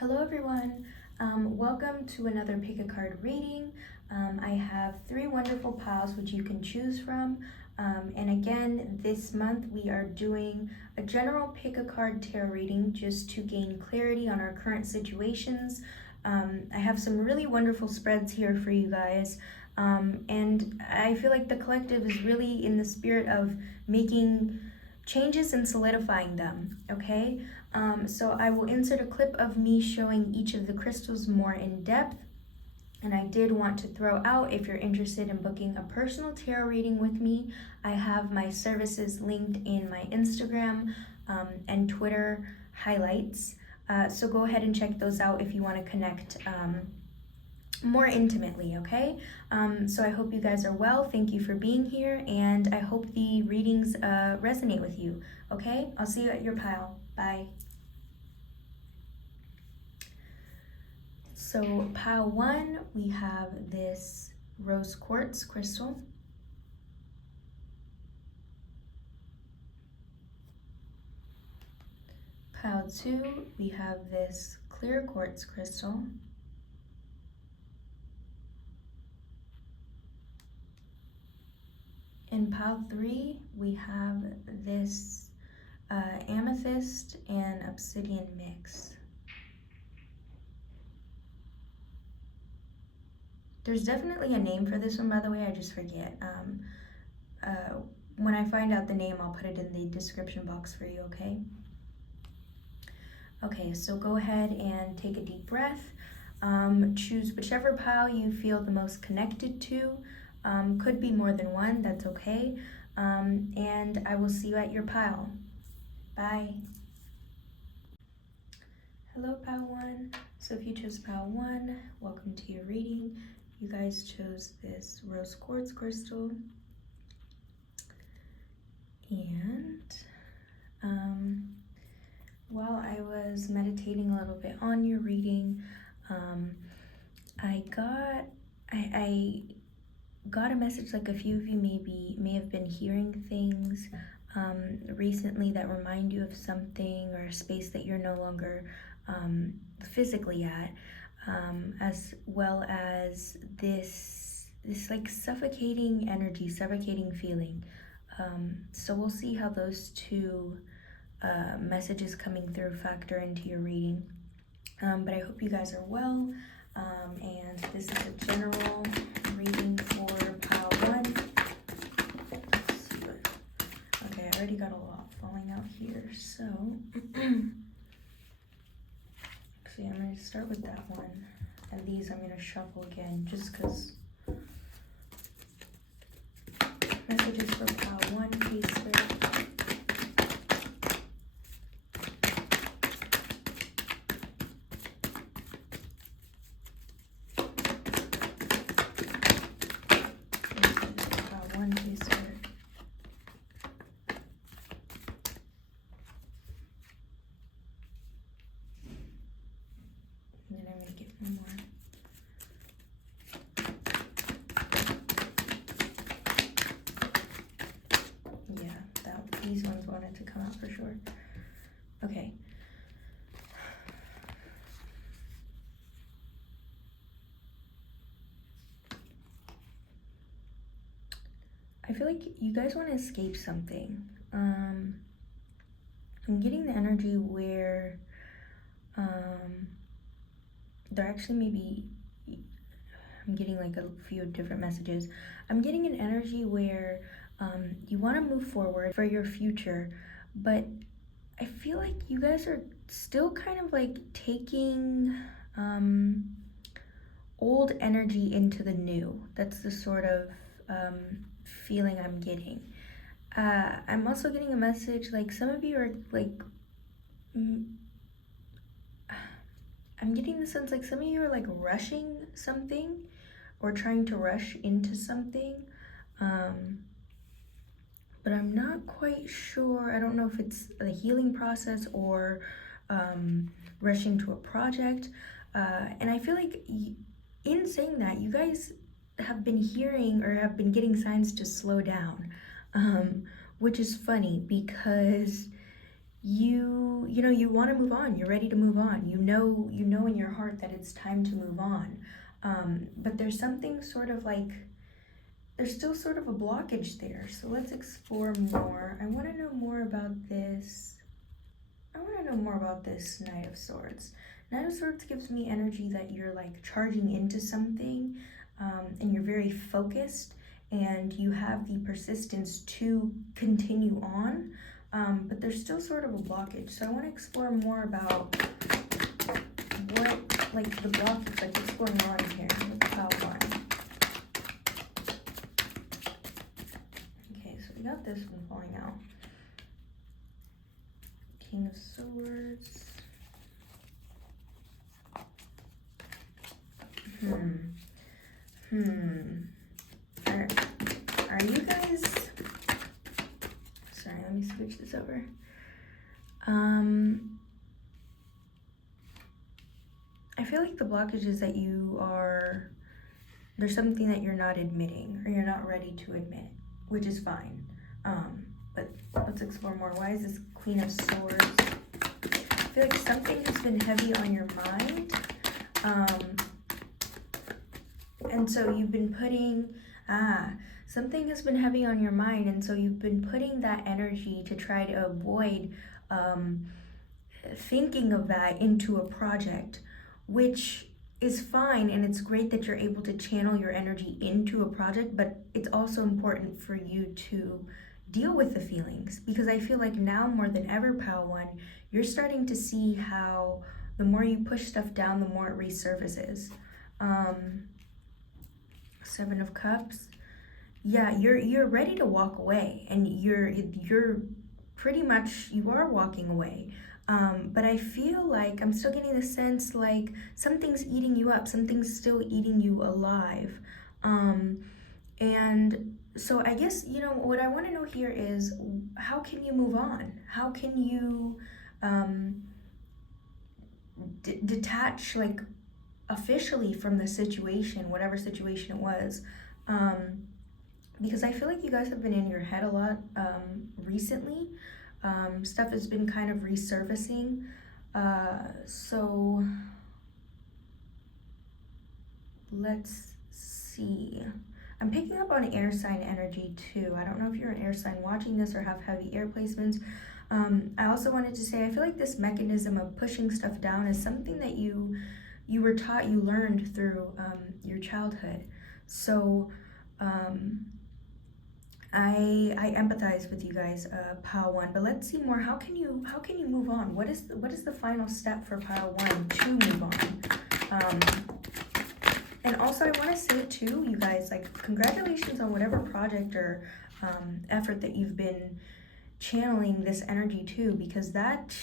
Hello everyone, welcome to another pick a card reading. I have 3 wonderful piles which you can choose from, and again this month we are doing a general pick a card tarot reading just to gain clarity on our current situations. I have some really wonderful spreads here for you guys, and I feel like the collective is really in the spirit of making changes and solidifying them, okay? So I will insert a clip of me showing each of the crystals more in depth. And I did want to throw out, if you're interested in booking a personal tarot reading with me, I have my services linked in my Instagram and Twitter highlights. So go ahead and check those out if you want to connect more intimately, okay? So I hope you guys are well. Thank you for being here, and I hope the readings resonate with you, okay? I'll see you at your pile. Bye. So pile 1, we have this rose quartz crystal. Pile 2, we have this clear quartz crystal. In pile 3, we have this amethyst and obsidian mix. There's definitely a name for this one, by the way, I just forget. When I find out the name, I'll put it in the description box for you, okay? Okay, so go ahead and take a deep breath. Choose whichever pile you feel the most connected to. Could be more than one, that's okay. And I will see you at your pile. Bye. Hello, pile 1. So if you chose pile 1, welcome to your reading. You guys chose this rose quartz crystal. And while I was meditating a little bit on your reading, I got a message, like a few of you may have been hearing things recently that remind you of something or a space that you're no longer physically at, as well as this like suffocating energy, suffocating feeling. So we'll see how those two messages coming through factor into your reading. But I hope you guys are well. And this is a general reading for pile 1. Let's see what, okay, I already got a lot falling out here, so actually I'm going to start with that one, and these I'm going to shuffle again just because. Messages for pile 1, please, Spirit. And then I'm going to get one more. Yeah, these ones wanted to come out for sure. Okay. I feel like you guys want to escape something. I'm getting the energy where there actually maybe, I'm getting like a few different messages. I'm getting an energy where you want to move forward for your future, but I feel like you guys are still kind of like taking old energy into the new. That's the sort of feeling I'm getting. I'm also getting a message, like some of you are like, I'm getting the sense like some of you are like rushing something or trying to rush into something, but I'm not quite sure. I don't know if it's a healing process or rushing to a project, and I feel like in saying that, you guys have been hearing or have been getting signs to slow down, which is funny because you want to move on. You're ready to move on. You know in your heart that it's time to move on. But there's something sort of like, there's still sort of a blockage there. So let's explore more. I want to know more about this. I want to know more about this Knight of Swords. Knight of Swords gives me energy that you're like charging into something, and you're very focused, and you have the persistence to continue on, but there's still sort of a blockage. So I want to explore more about what, like, the blockage, like, what's going on here with pile one. Okay, so we got this one falling out. King of Swords. Are you guys, sorry, let me switch this over. I feel like the blockage is that there's something that you're not admitting, or you're not ready to admit, which is fine. But let's explore more. Why is this Queen of Swords? I feel like something has been heavy on your mind. And so you've been putting, something has been heavy on your mind, and so you've been putting that energy to try to avoid thinking of that into a project, which is fine, and it's great that you're able to channel your energy into a project, but it's also important for you to deal with the feelings, because I feel like now more than ever, Pal One, you're starting to see how the more you push stuff down, the more it resurfaces. Seven of Cups. Yeah, you're ready to walk away, and you're pretty much, you are walking away. But I feel like I'm still getting the sense like something's eating you up, something's still eating you alive. And so I guess, what I want to know here is, how can you move on? How can you detach, like, officially from the situation, whatever situation it was? Because I feel like you guys have been in your head a lot recently. Stuff has been kind of resurfacing. So let's see. I'm picking up on air sign energy too. I don't know if you're an air sign watching this or have heavy air placements. I also wanted to say, I feel like this mechanism of pushing stuff down is something that you were taught, you learned through your childhood. So I empathize with you guys, Pile One. But let's see more. How can you move on? What is the final step for Pile One to move on? And also, I want to say too, you guys, like, congratulations on whatever project or effort that you've been channeling this energy to, because that's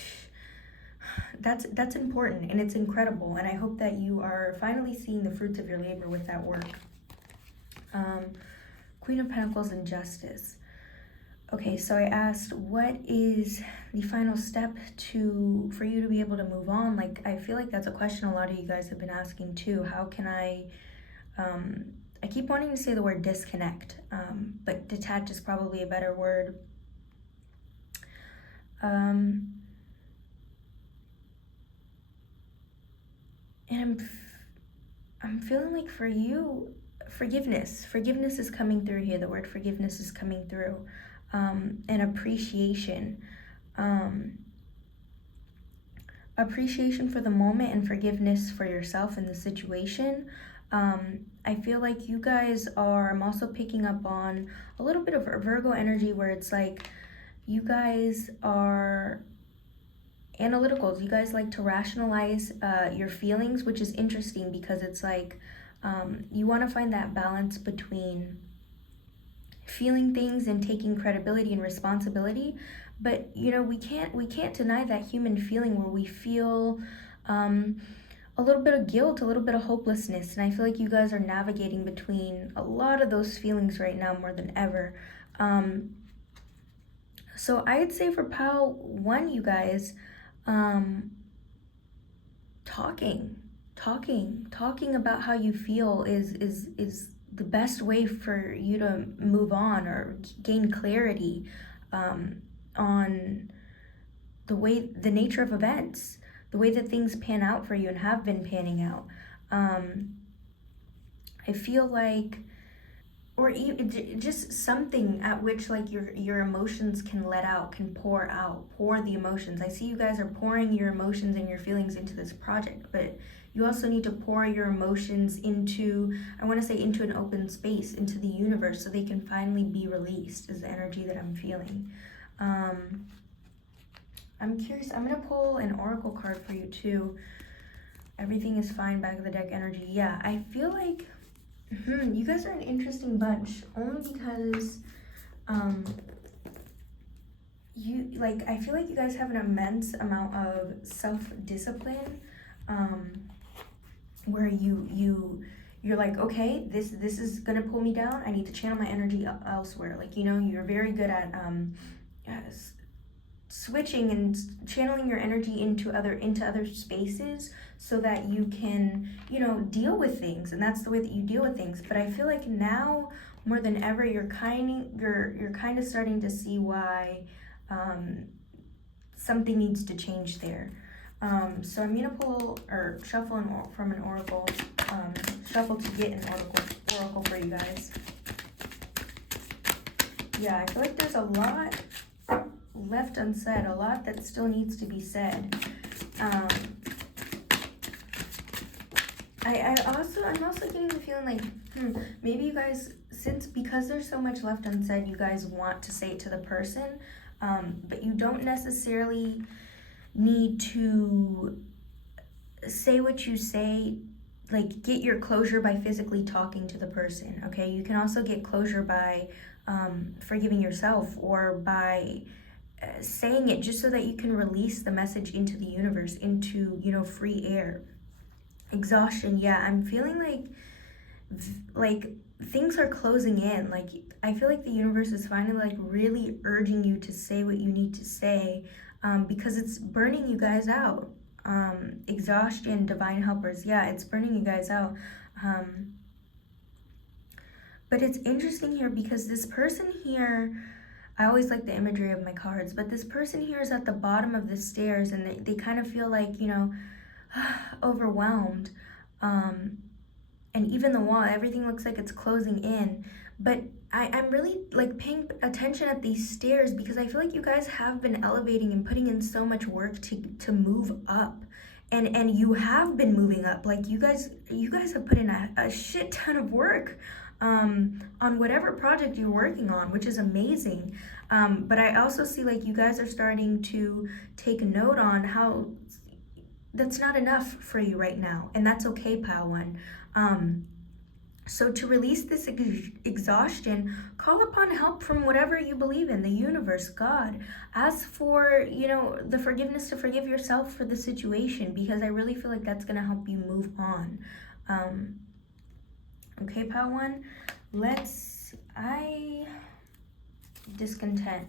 important, and it's incredible, and I hope that you are finally seeing the fruits of your labor with that work. Queen of Pentacles and Justice. Okay, so I asked, what is the final step for you to be able to move on? Like, I feel like that's a question a lot of you guys have been asking too. How can I keep wanting to say the word disconnect, but detach is probably a better word. And I'm feeling like for you, forgiveness is coming through here. The word forgiveness is coming through, and appreciation. Appreciation for the moment and forgiveness for yourself in the situation. I feel like you guys are, I'm also picking up on a little bit of Virgo energy, where it's like you guys are analyticals. You guys like to rationalize your feelings, which is interesting, because it's like you want to find that balance between feeling things and taking credibility and responsibility. But we can't deny that human feeling where we feel a little bit of guilt, a little bit of hopelessness, and I feel like you guys are navigating between a lot of those feelings right now more than ever. So I'd say for Pal One, you guys, talking about how you feel is the best way for you to move on or gain clarity on the nature of events, the way that things pan out for you and have been panning out. I feel like, or just something at which like your emotions can let out, can pour the emotions. I see you guys are pouring your emotions and your feelings into this project, but you also need to pour your emotions into, I want to say, into an open space, into the universe, so they can finally be released, is the energy that I'm feeling. I'm curious, I'm going to pull an oracle card for you too. Everything is fine, back of the deck energy. Yeah, I feel like you guys are an interesting bunch, only because I feel like you guys have an immense amount of self-discipline, where you're like, okay, this is gonna pull me down, I need to channel my energy elsewhere. Like, you're very good at switching and channeling your energy into other spaces, so that you can deal with things, and that's the way that you deal with things. But I feel like now more than ever, you're kind of starting to see why something needs to change there. So I'm gonna pull or shuffle from an oracle, shuffle to get an oracle for you guys. Yeah, I feel like there's a lot left unsaid, a lot that still needs to be said. I'm also getting the feeling like, maybe you guys, because there's so much left unsaid, you guys want to say it to the person, but you don't necessarily need to say what you say, like get your closure by physically talking to the person, okay? You can also get closure by forgiving yourself, or by saying it, just so that you can release the message into the universe, into free air. Exhaustion, yeah, I'm feeling like things are closing in. Like, I feel like the universe is finally like really urging you to say what you need to say, because it's burning you guys out. Exhaustion, divine helpers, yeah, it's burning you guys out. But it's interesting here, because this person here, I always like the imagery of my cards, but this person here is at the bottom of the stairs, and they kind of feel like, overwhelmed. And even the wall, everything looks like it's closing in. But I'm really like paying attention at these stairs, because I feel like you guys have been elevating and putting in so much work to move up. And you have been moving up. Like, you guys have put in a shit ton of work on whatever project you're working on, which is amazing. But I also see like you guys are starting to take note on how that's not enough for you right now, and that's okay, pile one. So to release this exhaustion, call upon help from whatever you believe in, the universe, God. Ask for, the forgiveness to forgive yourself for the situation, because I really feel like that's going to help you move on. Okay, pile one, discontent.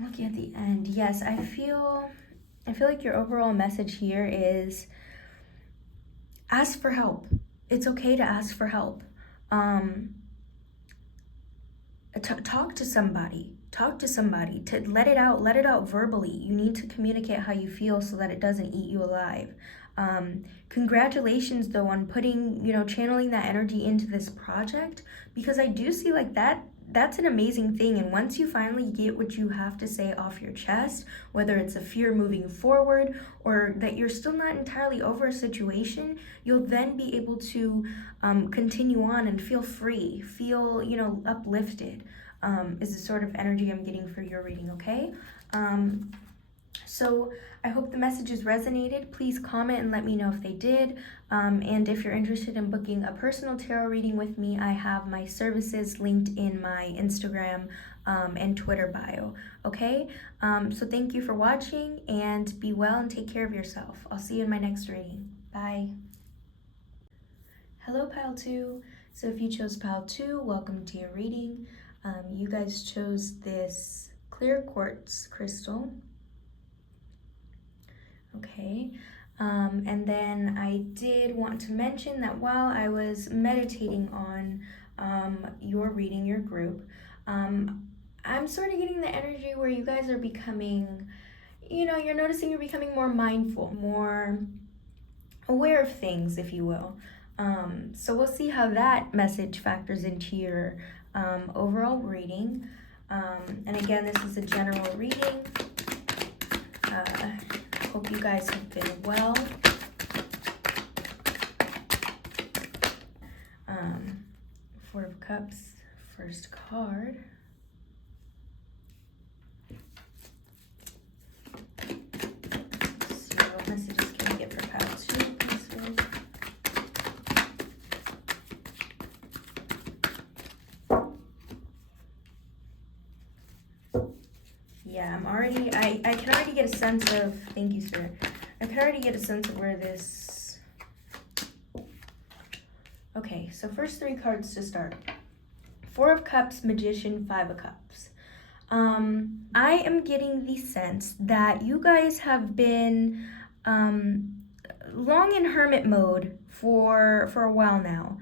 Looking at the end, yes, I feel like your overall message here is ask for help. It's okay to ask for help. Talk to somebody. To let it out verbally. You need to communicate how you feel, so that it doesn't eat you alive. Congratulations though on channeling that energy into this project, because I do see like that's an amazing thing. And once you finally get what you have to say off your chest, whether it's a fear moving forward, or that you're still not entirely over a situation, you'll then be able to continue on and feel free, feel uplifted, is the sort of energy I'm getting for your reading, okay? So I hope the messages resonated. Please comment and let me know if they did. And if you're interested in booking a personal tarot reading with me, I have my services linked in my Instagram and Twitter bio. Okay? So thank you for watching, and be well and take care of yourself. I'll see you in my next reading. Bye. Hello, Pile 2. So if you chose Pile 2, welcome to your reading. You guys chose this clear quartz crystal. Okay, and then I did want to mention that while I was meditating on your reading, your group, I'm sort of getting the energy where you guys are becoming, you're noticing you're becoming more mindful, more aware of things, if you will. So we'll see how that message factors into your overall reading. And again, this is a general reading. Hope you guys have been well. Four of Cups, first card. Let's see what messages can we get for pile 2, please. Yeah, I can already get a sense of, thank you, sir. I can already get a sense of where this, okay, so first 3 cards to start. 4 of Cups, Magician, 5 of Cups. I am getting the sense that you guys have been long in hermit mode for a while now.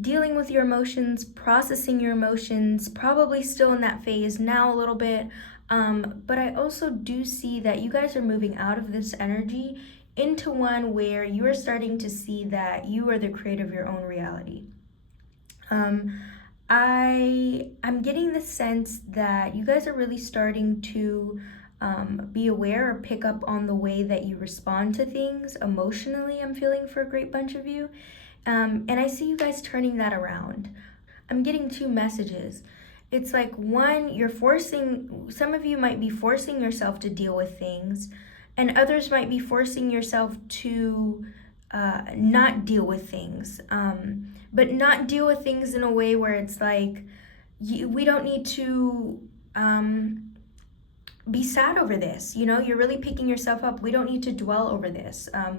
Dealing with your emotions, processing your emotions, probably still in that phase now a little bit. But I also do see that you guys are moving out of this energy into one where you are starting to see that you are the creator of your own reality. I'm getting the sense that you guys are really starting to be aware or pick up on the way that you respond to things emotionally. I'm feeling for a great bunch of you. And I see you guys turning that around. I'm getting 2 messages. It's like, one, some of you might be forcing yourself to deal with things, and others might be forcing yourself to not deal with things. But not deal with things in a way where it's like, we don't need to be sad over this. You're really picking yourself up. We don't need to dwell over this. I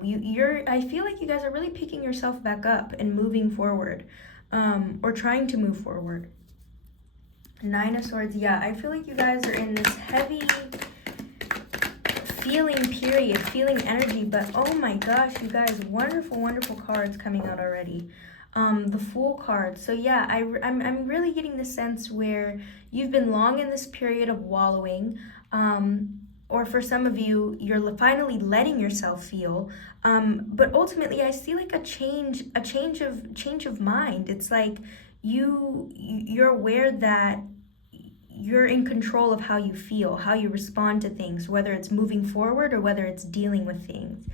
feel like you guys are really picking yourself back up and moving forward, or trying to move forward. 9 of Swords. Yeah, I feel like you guys are in this heavy feeling period, feeling energy, but oh my gosh, you guys, wonderful, wonderful cards coming out already. The Fool card. So yeah, I'm really getting the sense where you've been long in this period of wallowing, or for some of you, you're finally letting yourself feel. But ultimately, I see like a change of mind. It's like you're aware that you're in control of how you feel, how you respond to things, whether it's moving forward or whether it's dealing with things.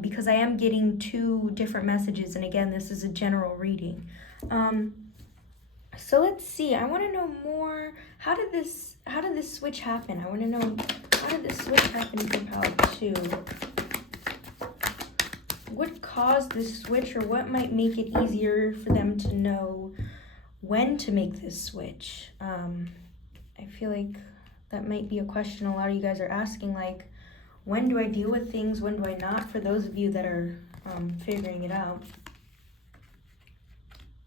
Because I am getting 2 different messages, and again, this is a general reading. So let's see. I want to know more. How did this switch happen? I want to know, how did this switch happen for pile 2? What caused this switch, or what might make it easier for them to know when to make this switch? I feel like that might be a question a lot of you guys are asking, like, when do I deal with things, when do I not, for those of you that are figuring it out.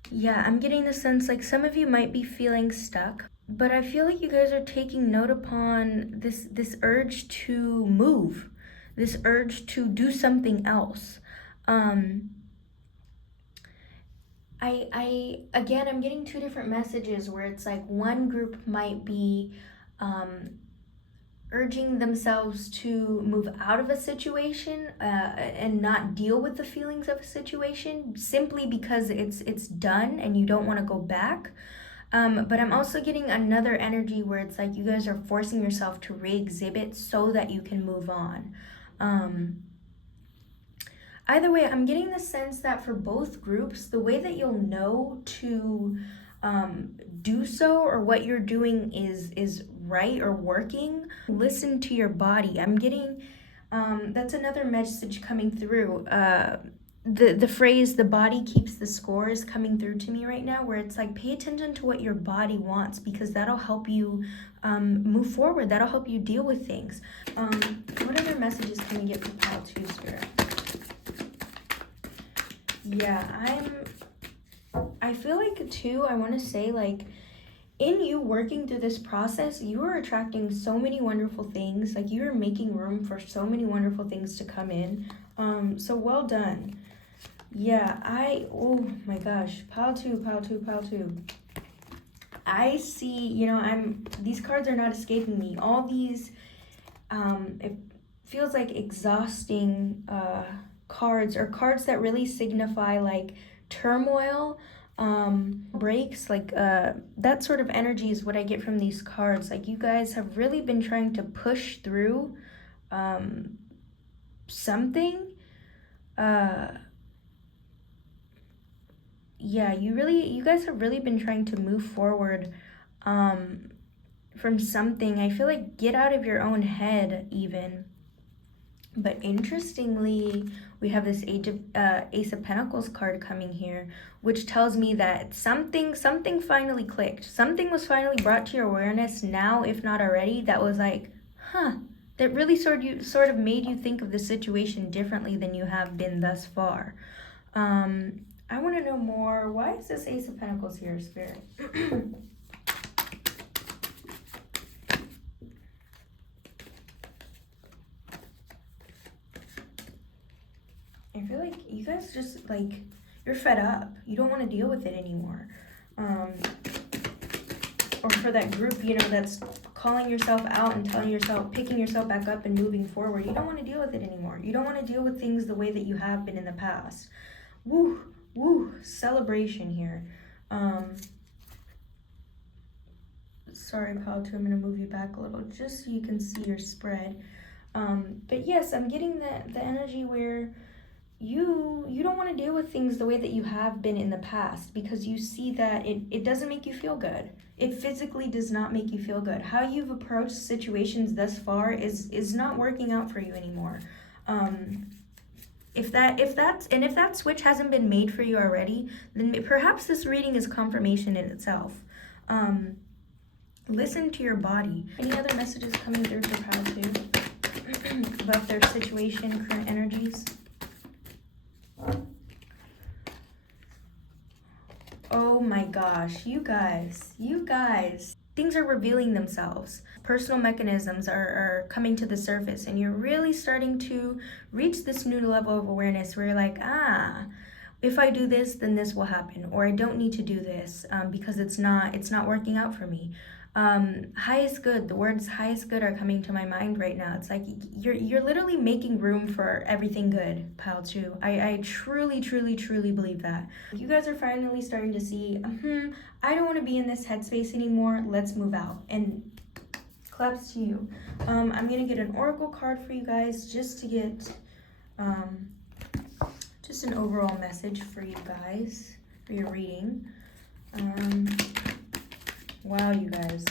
Yeah, I'm getting the sense like some of you might be feeling stuck, but I feel like you guys are taking note upon this urge to move, this urge to do something else. I'm getting 2 different messages where it's like one group might be urging themselves to move out of a situation and not deal with the feelings of a situation simply because it's done and you don't want to go back. But I'm also getting another energy where it's like you guys are forcing yourself to re-exhibit so that you can move on. Either way, I'm getting the sense that for both groups, the way that you'll know to do so, or what you're doing is right or working, listen to your body. I'm getting, that's another message coming through. The phrase, the body keeps the score, is coming through to me right now, where it's like, pay attention to what your body wants, because that'll help you move forward. That'll help you deal with things. What other messages can we get from pile 2, Spirit? Yeah, I feel like too, I want to say, like, in you working through this process, you are attracting so many wonderful things. Like, you're making room for so many wonderful things to come in. So well done. Yeah, oh my gosh, pile 2. I see, these cards are not escaping me. All these it feels like exhausting cards, or cards that really signify like turmoil, breaks, like that sort of energy is what I get from these cards. Like you guys have really been trying to push through something. Yeah, you guys have really been trying to move forward from something. I feel like get out of your own head even. But interestingly, we have this Ace of Pentacles card coming here, which tells me that something finally clicked. Something was finally brought to your awareness now, if not already, that was like, that really sort of made you think of the situation differently than you have been thus far. I want to know more. Why is this Ace of Pentacles here, Spirit? I feel like you guys just, like, you're fed up. You don't want to deal with it anymore. Or for that group, you know, that's calling yourself out and telling yourself, picking yourself back up and moving forward. You don't want to deal with it anymore. You don't want to deal with things the way that you have been in the past. Woo, celebration here. Sorry, Pal 2, I'm going to move you back a little just so you can see your spread. But yes, I'm getting the energy where you don't want to deal with things the way that you have been in the past, because you see that it doesn't make you feel good. It physically does not make you feel good. How you've approached situations thus far is not working out for you anymore. If that switch hasn't been made for you already, then perhaps this reading is confirmation in itself. Listen to your body. Any other messages coming through for Pile 2 about their situation, current energies? Oh my gosh, you guys, things are revealing themselves. Personal mechanisms are coming to the surface, and you're really starting to reach this new level of awareness where you're like, if I do this, then this will happen, or I don't need to do this because it's not working out for me. Highest good, the words highest good are coming to my mind right now. It's like you're literally making room for everything good, Pile 2. I truly believe that. You guys are finally starting to see, I don't want to be in this headspace anymore. Let's move out. And claps to you. I'm gonna get an oracle card for you guys just to get just an overall message for you guys for your reading. Wow, you guys.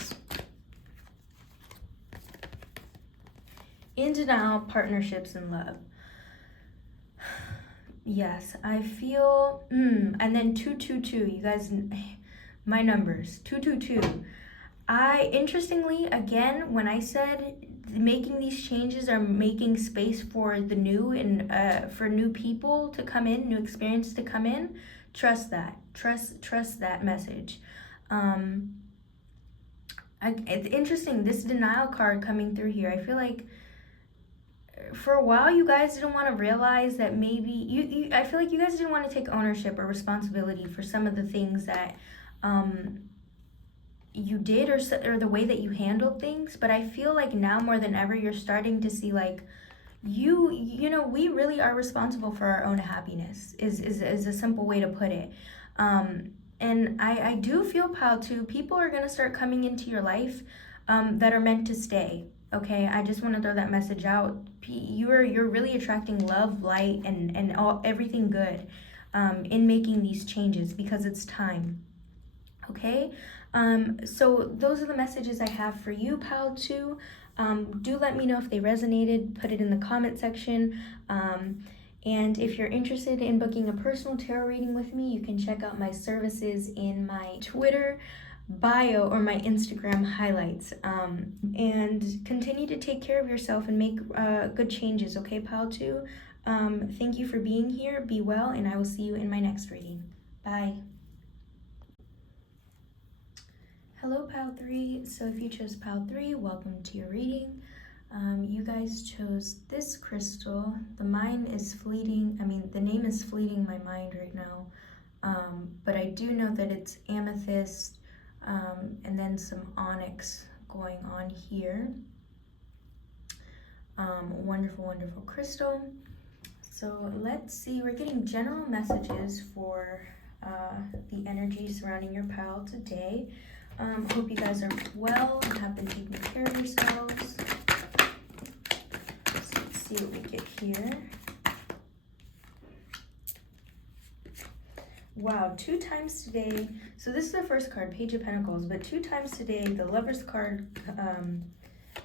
In denial, partnerships, and love. Yes, I feel, and then 222, you guys, my numbers, 222. Interestingly, again, when I said making these changes are making space for the new and for new people to come in, new experience to come in, trust that. Trust that message. It's interesting, this denial card coming through here. I feel like for a while you guys didn't want to realize that maybe I feel like you guys didn't want to take ownership or responsibility for some of the things that you did or the way that you handled things. But I feel like now more than ever you're starting to see like you know, we really are responsible for our own happiness is a simple way to put it. And I do feel, Pal 2, people are going to start coming into your life that are meant to stay, okay? I just want to throw that message out. You're really attracting love, light, and everything good in making these changes because it's time, okay? So those are the messages I have for you, Pal 2. Do let me know if they resonated. Put it in the comment section. And if you're interested in booking a personal tarot reading with me, you can check out my services in my Twitter bio or my Instagram highlights. And continue to take care of yourself and make good changes, okay, Pal 2? Thank you for being here. Be well, and I will see you in my next reading. Bye. Hello, Pal 3. So if you chose Pal 3, welcome to your reading. You guys chose this crystal. The name is fleeting my mind right now. But I do know that it's amethyst and then some onyx going on here. Wonderful, wonderful crystal. So let's see, we're getting general messages for the energy surrounding your pile today. Hope you guys are well and have been taking care of yourselves. So let's see what we get here. Wow, 2 times today. So this is the first card, Page of Pentacles, but 2 times today, the Lover's card,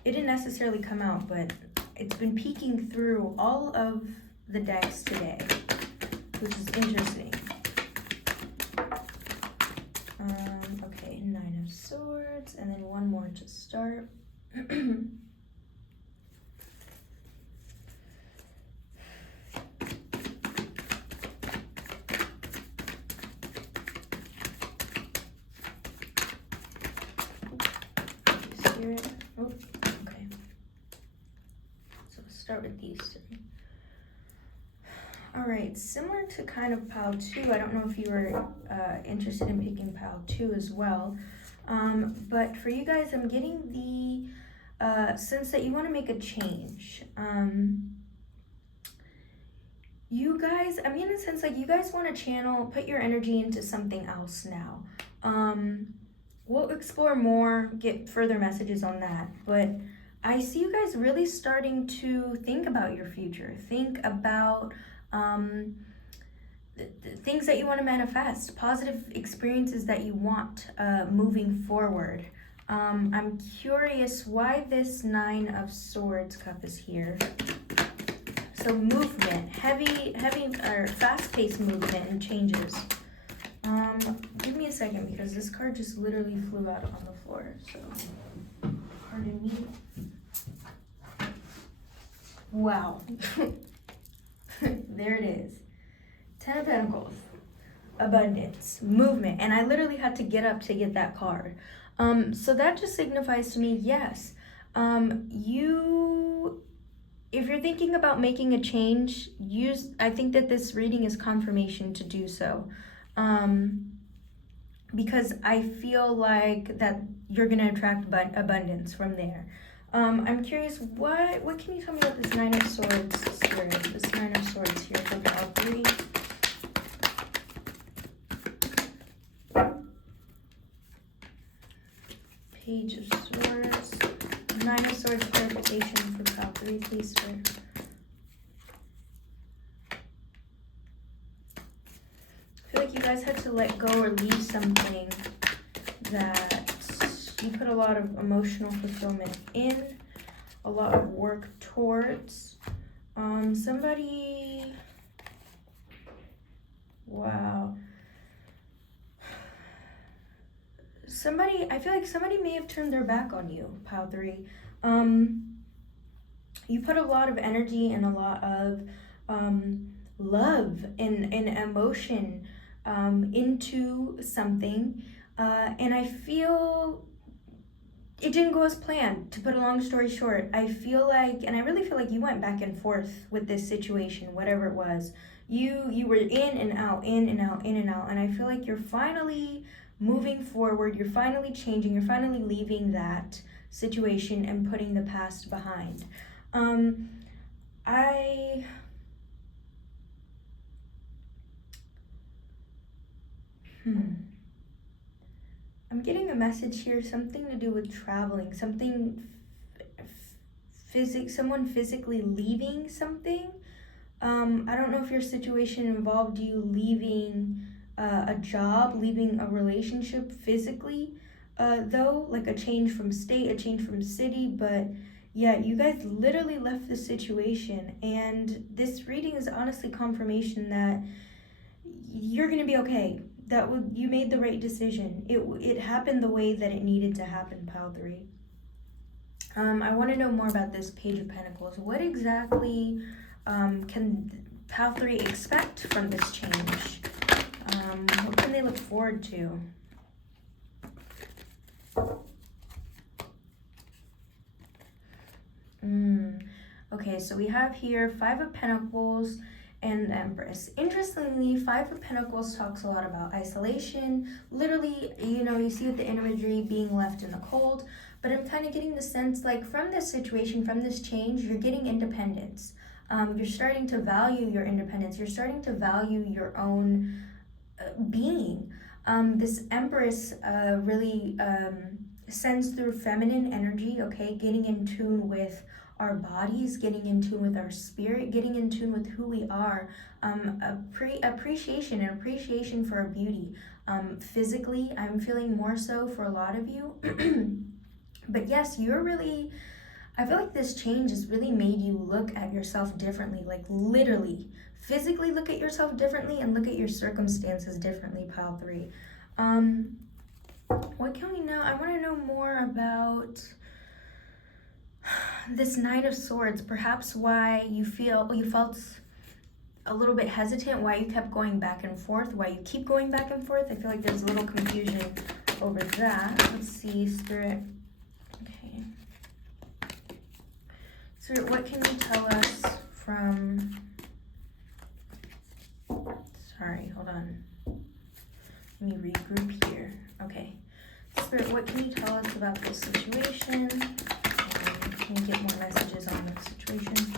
it didn't necessarily come out, but it's been peeking through all of the decks today, which is interesting. Okay, 9 of Swords, and then one more to start. Spirit. Oh, okay. So let's start with these 3. All right, similar to kind of pile 2, I don't know if you were interested in picking pile 2 as well, but for you guys, I'm getting the sense that you want to make a change. You guys, I'm getting a sense like you guys want to put your energy into something else now. We'll explore more, get further messages on that, but I see you guys really starting to think about your future, think about things that you want to manifest, positive experiences that you want moving forward. I'm curious why this 9 of Swords cup is here. So movement, heavy or fast-paced movement and changes. Give me a second because this card just literally flew out on the floor. So, pardon me. Wow. There it is. 10 of Pentacles. Abundance, movement, and I literally had to get up to get that card. So that just signifies to me, yes, if you're thinking about making a change, I think that this reading is confirmation to do so. Because I feel like that you're gonna attract abundance from there. I'm curious, what can you tell me about this 9 of Swords spirit? This 9 of Swords here for pile 3. Page of Swords. 9 of Swords clarification for pile 3, please, sir. I feel like you guys had to let go or leave something that you put a lot of emotional fulfillment in, a lot of work towards. Somebody, wow. I feel like somebody may have turned their back on you, pile 3. You put a lot of energy and a lot of love and emotion into something, and I feel it didn't go as planned. To put a long story short, I feel like, and I really feel like you went back and forth with this situation, whatever it was. You were in and out, in and out, in and out, and I feel like you're finally moving forward, you're finally changing, you're finally leaving that situation and putting the past behind. I'm getting a message here, something to do with traveling, something someone physically leaving something. I don't know if your situation involved you leaving a job, leaving a relationship physically, though, like a change from state, a change from city, but yeah, you guys literally left the situation, and this reading is honestly confirmation that you're gonna be okay. You made the right decision. It happened the way that it needed to happen, pile 3. I want to know more about this Page of Pentacles. What exactly can pile 3 expect from this change? What can they look forward to? Okay, so we have here 5 of Pentacles, and the Empress. Interestingly, Five of Pentacles talks a lot about isolation. Literally, you see with the imagery being left in the cold, but I'm kind of getting the sense like from this situation, from this change, you're getting independence. You're starting to value your independence. You're starting to value your own being. This Empress really sends through feminine energy, okay? Getting in tune with our bodies, getting in tune with our spirit, getting in tune with who we are. Appreciation for our beauty. Physically, I'm feeling more so for a lot of you. But yes, I feel like this change has really made you look at yourself differently, like literally. Physically look at yourself differently and look at your circumstances differently, pile 3. What can we know? I want to know more about this Knight of Swords. Perhaps why you felt a little bit hesitant, why you kept going back and forth, why you keep going back and forth. I feel like there's a little confusion over that. Let's see, Spirit. Okay. Spirit, what can you tell us from... Sorry, hold on. Let me regroup here. Okay. Spirit, what can you tell us about this situation? Can you get more messages on the situation?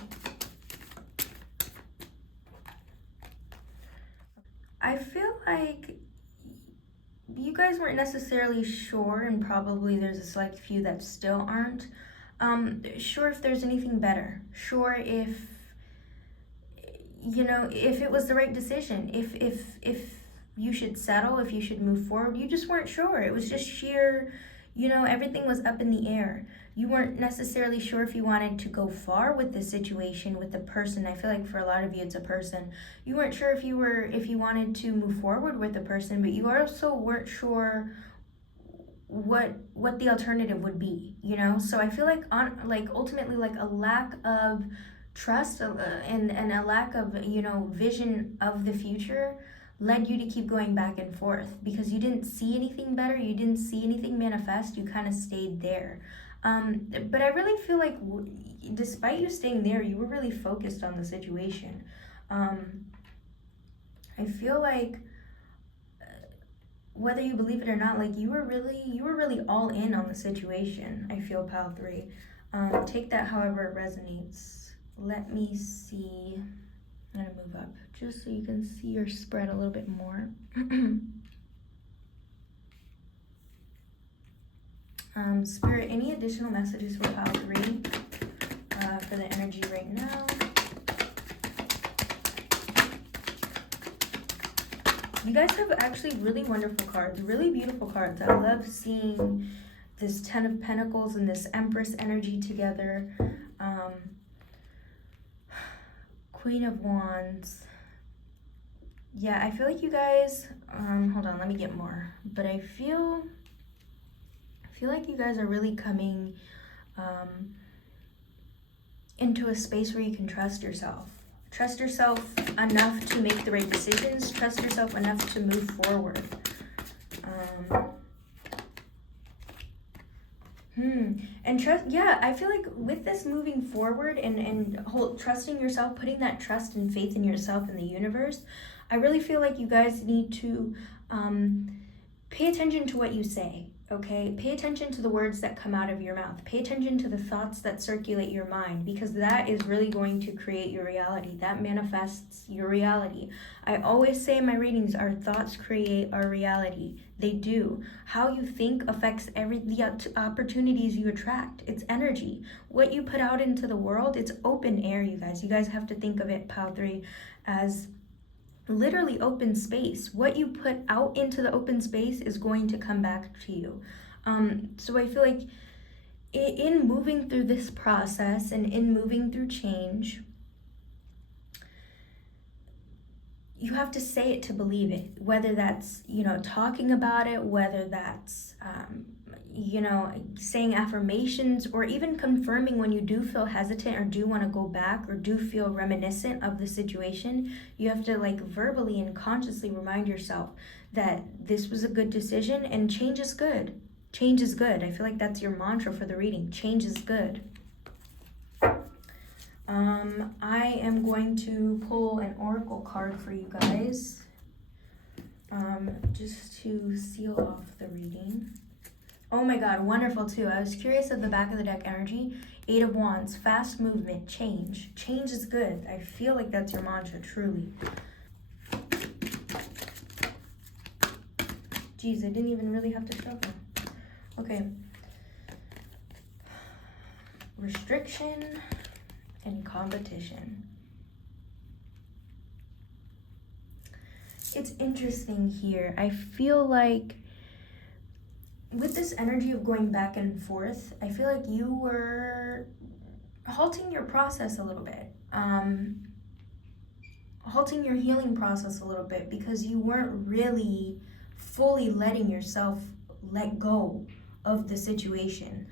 I feel like you guys weren't necessarily sure, and probably there's a select few that still aren't. Sure if there's anything better. Sure if it was the right decision, if you should settle, if you should move forward. You just weren't sure. It was just sheer, everything was up in the air. You weren't necessarily sure if you wanted to go far with the situation, with the person. I feel like for a lot of you, it's a person. You weren't sure if you wanted to move forward with the person, but you also weren't sure what the alternative would be, So I feel like ultimately like a lack of trust and a lack of vision of the future led you to keep going back and forth because you didn't see anything better, you didn't see anything manifest, you kind of stayed there. But I really feel like despite you staying there, you were really focused on the situation. I feel like whether you believe it or not, like you were really all in on the situation. I feel, pile 3. Take that however it resonates. Let me see. I'm gonna move up just so you can see your spread a little bit more. Spirit, any additional messages for pile 3 for the energy right now? You guys have actually really wonderful cards, really beautiful cards. I love seeing this 10 of Pentacles and this Empress energy together. Queen of Wands. Yeah, I feel like you guys, hold on, let me get more. But I feel like you guys are really coming into a space where you can trust yourself. Trust yourself enough to make the right decisions. Trust yourself enough to move forward. And trust, yeah, I feel like with this moving forward and trusting yourself, putting that trust and faith in yourself and the universe, I really feel like you guys need to pay attention to what you say, okay? Pay attention to the words that come out of your mouth. Pay attention to the thoughts that circulate your mind, because that is really going to create your reality. That manifests your reality. I always say in my readings, our thoughts create our reality. They do. How you think affects the opportunities you attract. It's energy. What you put out into the world, it's open air, you guys. You guys have to think of it, pile 3, as literally open space. What you put out into the open space is going to come back to you. So I feel like in moving through this process and in moving through change, you have to say it to believe it, whether that's, talking about it, whether that's, saying affirmations, or even confirming when you do feel hesitant or do want to go back or do feel reminiscent of the situation. You have to verbally and consciously remind yourself that this was a good decision and change is good. Change is good. I feel like that's your mantra for the reading. Change is good. I am going to pull an oracle card for you guys, just to seal off the reading. Oh my god, wonderful too. I was curious of the back of the deck energy. 8 of Wands, fast movement, change. Change is good. I feel like that's your mantra, truly. Jeez, I didn't even really have to shuffle. Okay. Restriction and competition. It's interesting here. I feel like with this energy of going back and forth, I feel like you were halting your process a little bit. Halting your healing process a little bit because you weren't really fully letting yourself let go of the situation.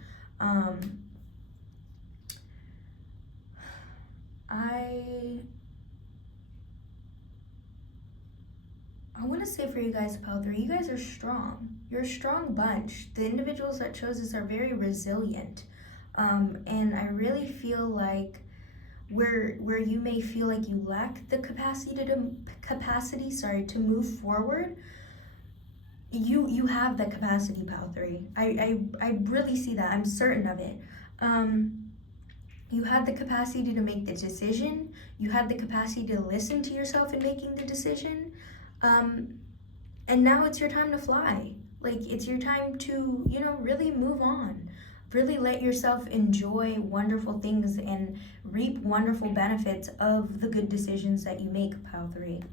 I want to say for you guys, Pile 3, you guys are strong. You're a strong bunch. The individuals that chose this are very resilient. And I really feel like where you may feel like you lack the capacity to move forward, you have the capacity, Pile 3. I really see that. I'm certain of it. You had the capacity to make the decision. You had the capacity to listen to yourself in making the decision. And now it's your time to fly. Like, it's your time to, really move on. Really let yourself enjoy wonderful things and reap wonderful benefits of the good decisions that you make, Pile 3.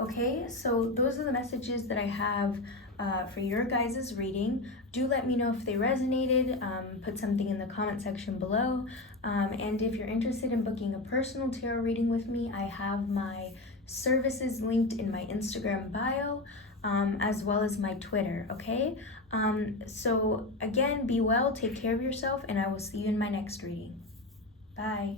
Okay, so those are the messages that I have for your guys' reading. Do let me know if they resonated. Put something in the comment section below. And if you're interested in booking a personal tarot reading with me, I have my services linked in my Instagram bio, as well as my Twitter, okay? So again, be well, take care of yourself, and I will see you in my next reading. Bye.